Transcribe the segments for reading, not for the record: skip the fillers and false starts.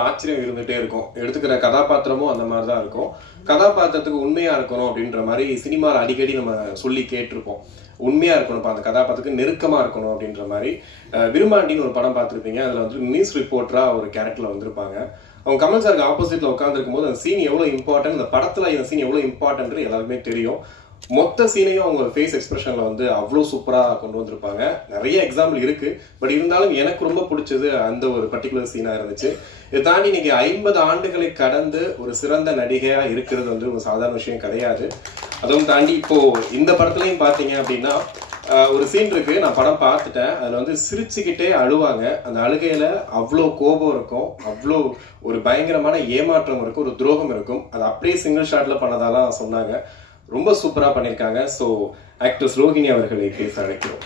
ஒரு ஆச்சரியம் இருந்துட்டே இருக்கும். எடுத்துக்கிற கதாபாத்திரமும் அந்த மாதிரி தான் இருக்கும். கதாபாத்திரத்துக்கு உண்மையா இருக்கணும் அப்படின்ற மாதிரி சினிமாவில் அடிக்கடி நம்ம சொல்லி கேட்டிருப்போம். உண்மையா இருக்கணும், அந்த கதாபாத்திரத்துக்கு நெருக்கமா இருக்கணும் அப்படின்ற மாதிரி. விருமாண்டின்னு ஒரு படம் பார்த்துருப்பீங்க. அதுல வந்து நியூஸ் ரிப்போர்ட்டரா ஒரு கேரக்டர்ல வந்திருப்பாங்க. அவங்க கமல் சாருக்கு ஆப்போசிட்ல உட்காந்துருக்கும் போது அந்த சீன் எவ்வளவு இம்பார்ட்டன்ட், அந்த படத்துல இந்த சீன் எவ்வளவு இம்பார்ட்டன்ட் எல்லாருமே தெரியும். மொத்த சீனையும் அவங்க ஃபேஸ் எக்ஸ்பிரஷன்ல வந்து அவ்வளோ சூப்பரா கொண்டு வந்திருப்பாங்க. நிறைய எக்ஸாம்பிள் இருக்கு, பட் இருந்தாலும் எனக்கு ரொம்ப பிடிச்சது அந்த ஒரு பர்டிகுலர் சீனா இருந்துச்சு. இதை தாண்டி இன்னைக்கு 50 ஆண்டுகளை கடந்து ஒரு சிறந்த நடிகையா இருக்கிறது வந்து ஒரு சாதாரண விஷயம் கிடையாது. அதுவும் தாண்டி இப்போ இந்த படத்துலயும் பாத்தீங்க அப்படின்னா ஒரு சீன் இருக்கு, நான் படம் பார்த்துட்டேன். அதுல வந்து சிரிச்சுக்கிட்டே அழுவாங்க. அந்த அழுகையில அவ்வளோ கோபம் இருக்கும், அவ்வளோ ஒரு பயங்கரமான ஏமாற்றம் இருக்கும், ஒரு துரோகம் இருக்கும். அது அப்படியே சிங்கிள் ஷாட்ல பண்ணதாலாம் சொன்னாங்க. ரொம்ப சூப்பரா பண்ணிருக்காங்க. சோ ஆக்ட்ரஸ் ரோஹிணி அவர்களை பேச அழைக்கிறோம்.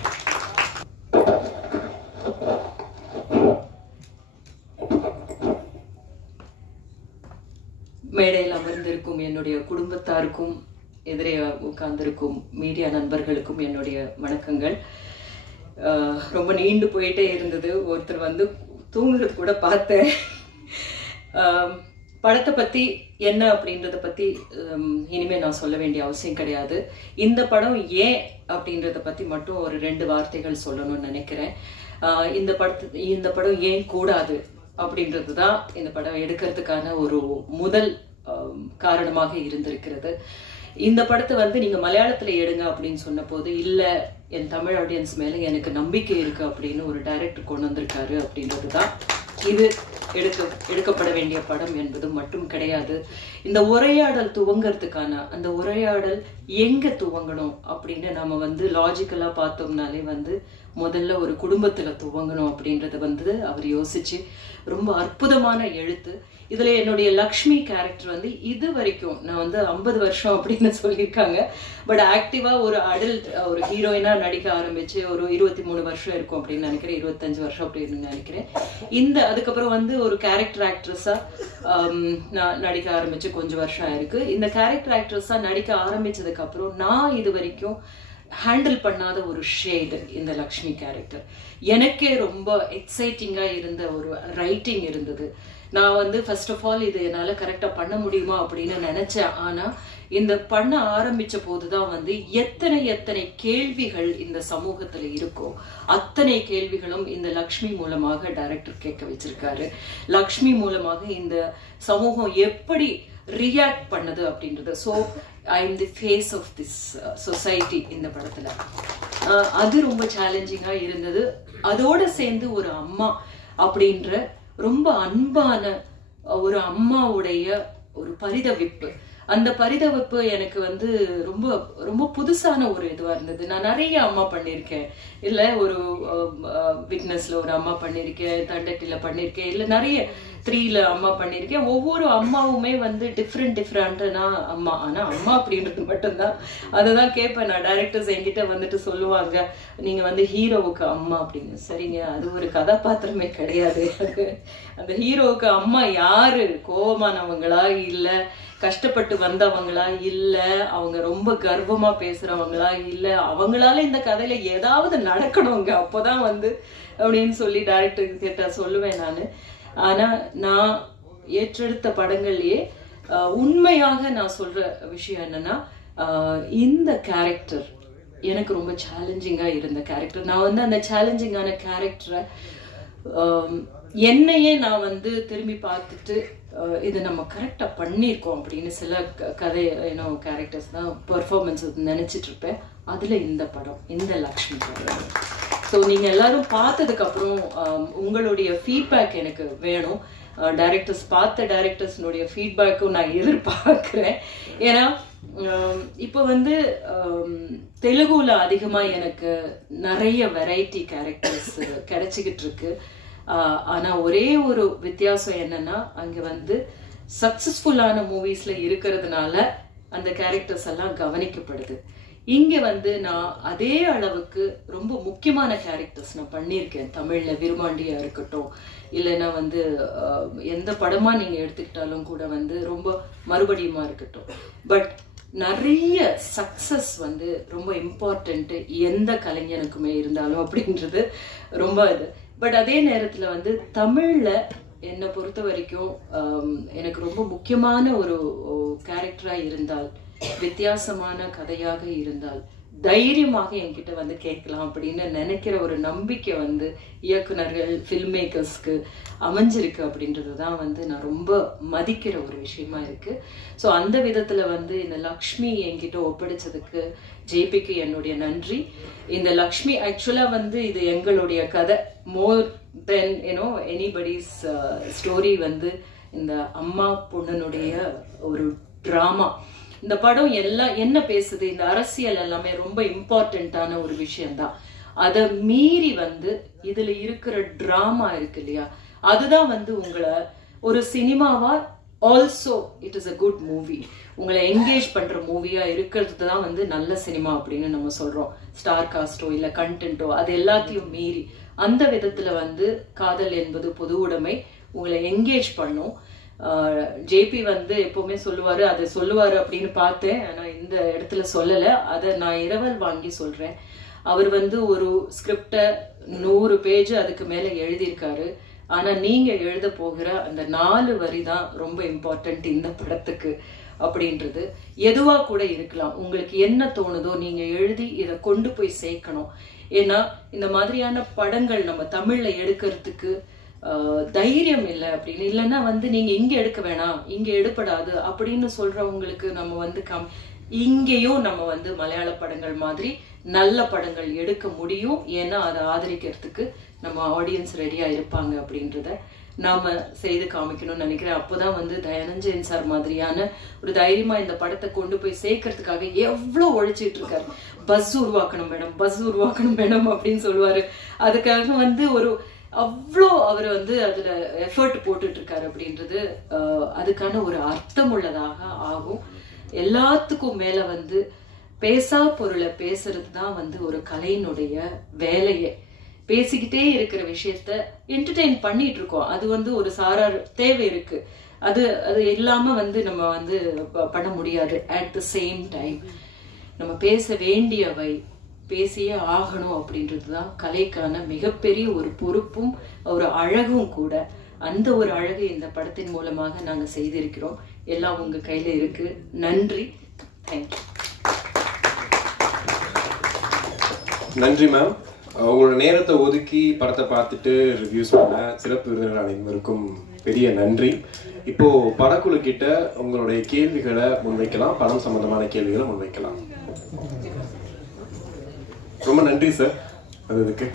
மேடையில் அமர்ந்திருக்கும் என்னுடைய குடும்பத்தாருக்கும் எதிரே உட்கார்ந்திருக்கும் மீடியா நண்பர்களுக்கும் என்னுடைய வணக்கங்கள். ரொம்ப நீண்டு போயிட்டே இருந்தது. ஒருத்தர் வந்து தூங்குறது கூட பார்த்தேன். படத்தை பத்தி என்ன அப்படின்றத பத்தி இனிமே நான் சொல்ல வேண்டிய அவசியம் கிடையாது. இந்த படம் ஏன் அப்படின்றத பத்தி மட்டும் ஒரு 2 வார்த்தைகள் சொல்லணும்னு நினைக்கிறேன். இந்த படம் ஏன் கூடாது அப்படின்றது தான் இந்த படம் எடுக்கிறதுக்கான ஒரு முதல் காரணமாக இருந்திருக்கிறது. இந்த படத்தை வந்து நீங்க மலையாளத்துல எடுங்க அப்படின்னு சொன்ன போது, இல்ல என் தமிழ் ஆடியன்ஸ் மேல எனக்கு நம்பிக்கை இருக்கு அப்படின்னு ஒரு டைரக்டர் கொண்டு வந்திருக்காரு அப்படின்றதுதான் இது எடுக்கப்பட வேண்டிய படம் என்பது மட்டும் கிடையாது. இந்த உரையாடல் துவங்கிறதுக்கான அந்த உரையாடல் எங்க துவங்கணும் அப்படின்னு நம்ம வந்து லாஜிக்கலா பார்த்தோம்னாலே வந்து முதல்ல ஒரு குடும்பத்துல துவங்கணும் அப்படின்றத வந்து அவர் யோசிச்சு ரொம்ப அற்புதமான எழுத்து. இதுல என்னுடைய லக்ஷ்மி கேரக்டர் வந்து இது வரைக்கும் நான் வந்து 50 வருஷம் அப்படின்னு சொல்லியிருக்காங்க, பட் ஆக்டிவா ஒரு அடல்ட் ஒரு ஹீரோயினா நடிக்க ஆரம்பிச்சு ஒரு 23 வருஷம் இருக்கும் அப்படின்னு நினைக்கிறேன், 25 வருஷம் அப்படின்னு நினைக்கிறேன். அதுக்கப்புறம் வந்து ஒரு கேரக்டர் ஆக்ட்ரஸா நான் நடிக்க ஆரம்பிச்சு கொஞ்சம் வருஷம் ஆயிருக்கு. இந்த கேரக்டர் ஆக்ட்ரஸா நடிக்க ஆரம்பிச்சதுக்கு அப்புறம் நான் இது வரைக்கும் ஹேண்டில் பண்ணாத ஒரு ஷேடு இந்த லக்ஷ்மி கேரக்டர். எனக்கே ரொம்ப எக்ஸைட்டிங்கா இருந்த ஒரு ரைட்டிங் இருந்தது. நான் வந்து ஃபர்ஸ்ட் ஆஃப் ஆல் இது என்னால கரெக்டா பண்ண முடியுமா அப்படின்னு நினைச்சேன். ஆனா இந்த பண்ண ஆரம்பிச்ச போதுதான் வந்து எத்தனை கேள்விகள் இந்த சமூகத்துல இருக்கோ அத்தனை கேள்விகளும் இந்த லக்ஷ்மி மூலமாக டைரக்டர் கேட்க வச்சிருக்காரு. லக்ஷ்மி மூலமாக இந்த சமூகம் எப்படி ரியாக்ட் பண்ணது அப்படின்றது. So I am the face of this society இந்த படத்துல. அது ரொம்ப சேலஞ்சிங்கா இருந்தது. அதோட சேர்ந்து ஒரு அம்மா அப்படின்ற ரொம்ப அன்பான ஒரு அம்மாவுடைய ஒரு பரிதவிப்பு, அந்த பரிதவிப்பு எனக்கு வந்து ரொம்ப ரொம்ப புதுசான ஒரு இதுவா இருந்தது. நான் நிறைய அம்மா பண்ணியிருக்கேன், இல்ல ஒரு விட்னஸ்ல ஒரு அம்மா பண்ணியிருக்கேன், தண்டட்டில பண்ணியிருக்கேன், இல்ல நிறைய 3ல அம்மா பண்ணியிருக்கேன். ஒவ்வொரு அம்மாவுமே வந்து டிஃப்ரெண்டான அம்மா. ஆனா அம்மா அப்படின்றது மட்டும்தான், அததான் கேட்பேன் நான். டைரக்டர்ஸ் என்கிட்ட வந்துட்டு சொல்லுவாங்க, நீங்க வந்து ஹீரோவுக்கு அம்மா அப்படின்னு. சரிங்க, அது ஒரு கதாபாத்திரமே கிடையாது. அந்த ஹீரோவுக்கு அம்மா யாரு? கோபமானவங்களா, இல்ல கஷ்டப்பட்டு வந்தவங்களா, இல்ல அவங்க ரொம்ப கர்வமா பேசுறவங்களா, இல்ல அவங்களால இந்த கதையில ஏதாவது நடக்கணுங்க அப்பதான் வந்து அப்படின்னு சொல்லி டைரக்டர் கிட்ட சொல்லுவேன் நானு. ஆனா நான் ஏற்றெடுத்த படங்கள்லயே உண்மையாக நான் சொல்ற விஷயம் என்னன்னா, இந்த கேரக்டர் எனக்கு ரொம்ப சேலஞ்சிங்கா இருந்த கேரக்டர். நான் வந்து அந்த சேலஞ்சிங்கான கேரக்டரை என்னையே நான் வந்து திரும்பி பார்த்துட்டு இது நம்ம கரெக்டா பண்ணியிருக்கோம் அப்படின்னு சில கதை கேரக்டர்ஸ் தான் பெர்ஃபார்மன்ஸ் நினைச்சிட்டு இருப்பேன். அதுல இந்த படம், இந்த லக்ஷ்மி படம். ஸோ நீங்க எல்லாரும் பார்த்ததுக்கு அப்புறம் உங்களுடைய ஃபீட்பேக் எனக்கு வேணும். பார்த்த டைரக்டர்ஸ்னுடைய ஃபீட்பேக்கும் நான் எதிர்பார்க்கிறேன். ஏன்னா இப்போ வந்து தெலுங்குல அதிகமா எனக்கு நிறைய வெரைட்டி கேரக்டர்ஸ் கிடைச்சிக்கிட்டு இருக்கு. ஆனா ஒரே ஒரு வித்தியாசம் என்னன்னா, அங்க வந்து சக்சஸ்ஃபுல்லான மூவிஸ்ல இருக்கிறதுனால அந்த கேரக்டர்ஸ் எல்லாம் கவனிக்கப்படுது. இங்க வந்து நான் அதே அளவுக்கு ரொம்ப முக்கியமான கேரக்டர்ஸ் நான் பண்ணியிருக்கேன். தமிழ்ல விருமாண்டியா இருக்கட்டும், இல்லைன்னா வந்து எந்த படமா நீங்க எடுத்துக்கிட்டாலும் கூட வந்து ரொம்ப மறுபடியுமா இருக்கட்டும். பட் நிறைய சக்சஸ் வந்து ரொம்ப இம்பார்ட்டன்ட் எந்த கலைஞனுக்குமே இருந்தாலும் அப்படின்றது ரொம்ப இது. பட் அதே நேரத்துல வந்து தமிழ்ல என்னை பொறுத்த வரைக்கும் எனக்கு ரொம்ப முக்கியமான ஒரு கேரக்டரா இருந்தால், வித்தியாசமான கதையாக இருந்தால் தைரியமாக என்கிட்ட வந்து கேட்கலாம் அப்படின்னு நினைக்கிற ஒரு நம்பிக்கை வந்து இயக்குனர்கள், ஃபில்ம் மேக்கர்ஸ்க்கு அமைஞ்சிருக்கு அப்படின்றது தான் வந்து நான் ரொம்ப மதிக்கிற ஒரு விஷயமா இருக்கு. ஸோ அந்த விதத்துல வந்து இந்த லக்ஷ்மி என்கிட்ட ஒப்படைச்சதுக்கு ஜேபிக்கு என்னுடைய நன்றி. இந்த லக்ஷ்மி ஆக்சுவலா வந்து இது எங்களுடைய கதை, மோர் தென் எனிபடிஸ் ஸ்டோரி. வந்து இந்த அம்மா பொண்ணுனுடைய ஒரு டிராமா. இந்த படம் எல்லாம் என்ன பேசுது, இந்த அரசியல் எல்லாமே ரொம்ப இம்பார்ட்டன்டான ஒரு விஷயம்தான். அதை மீறி வந்து இதுல இருக்கிற டிராமா இருக்கு இல்லையா, அதுதான் வந்து உங்களை ஒரு சினிமாவா, also it is a good movie, உங்களை என்கேஜ் பண்ற மூவியா இருக்கிறது தான் வந்து நல்ல சினிமா அப்படின்னு நம்ம சொல்றோம். ஸ்டார் காஸ்டோ இல்ல கண்டென்ட்டோ அது எல்லாத்தையும் மீறி அந்த விதத்துல வந்து காதல் என்பது பொது உடைமை, உங்களை என்கேஜ் பண்ணும். ஜேபி வந்து எப்பவுமே சொல்லுவாரு, அதை சொல்லுவாரு அப்படின்னு பார்த்தேன், ஆனா இந்த இடத்துல சொல்லல. அதை நான் இரவல் வாங்கி சொல்றேன். அவர் வந்து ஒரு ஸ்கிரிப்ட 100 பேஜ் அதுக்கு மேல எழுதியிருக்காரு. ஆனா நீங்க எழுத போகிற அந்த 4 வரி தான் ரொம்ப இம்பார்ட்டன்ட் இந்த படத்துக்கு அப்படின்றது. எதுவா கூட இருக்கலாம், உங்களுக்கு என்ன தோணுதோ நீங்க எழுதி இதை கொண்டு போய் சேர்க்கணும். ஏன்னா இந்த மாதிரியான படங்கள் நம்ம தமிழ்ல எடுக்கிறதுக்கு தைரியம் இல்லை அப்படின்னு, இல்லைன்னா வந்து நீங்க இங்க எடுக்க வேணாம், இங்க எடுப்படாது அப்படின்னு சொல்றவங்களுக்கு நம்ம வந்து இங்கேயும் நம்ம வந்து மலையாள படங்கள் மாதிரி நல்ல படங்கள் எடுக்க முடியும். ஏன்னா அதை ஆதரிக்கிறதுக்கு நம்ம ஆடியன்ஸ் ரெடியா இருப்பாங்க அப்படின்றத நாம செய்து காமிக்கணும்னு நினைக்கிறேன். அப்போதான் வந்து தயானஞ்சயன் சார் மாதிரியான ஒரு தைரியமா இந்த படத்தை கொண்டு போய் சேர்க்கறதுக்காக எவ்வளவு உழைச்சிட்டு இருக்காரு. பஸ் உருவாக்கணும் மேடம், பஸ் உருவாக்கணும் மேடம் அப்படின்னு சொல்லுவாரு. அதுக்காக வந்து ஒரு அவ்வளோ அவர் வந்து அதுல எஃபர்ட் போட்டுட்டு இருக்காரு அப்படின்றது அதுக்கான ஒரு அர்த்தம் உள்ளதாக ஆகும். எல்லாத்துக்கும் மேல வந்து பேசா பொருளை பேசுறது தான் வந்து ஒரு கலையினுடைய வேலையே. பேசிக்கிட்டே இருக்கிற விஷயத்த என்டர்டெயின் பண்ணிட்டு இருக்கோம், அது வந்து ஒரு சாரார் தேவை இருக்கு. அது இல்லாம வந்து நம்ம வந்து பண்ண முடியாது. அட் த சேம் டைம் நம்ம பேச வேண்டியவை பேசியே ஆகணும் அப்படின்றதுதான் கலைக்கான மிகப்பெரிய ஒரு பொறுப்பும் ஒரு அழகும் கூட. அந்த ஒரு அழகு இந்த படத்தின் மூலமாக நாங்க செய்திருக்கிறோம். எல்லாம் உங்க கையில இருக்கு. நன்றி, தேங்க்யூ. நன்றி மேம். உங்களோட நேரத்தை ஒதுக்கி படத்தை பார்த்துட்டு ரிவ்யூஸ் பண்ண சிறப்பு விருந்தினர் அனைவருக்கும் பெரிய நன்றி. இப்போ படக்குழு கிட்ட உங்களுடைய கேள்விகளை முன்வைக்கலாம், படம் சம்பந்தமான கேள்விகளை முன்வைக்கலாம். ரொம்ப நன்றி சார் அதுக்கு.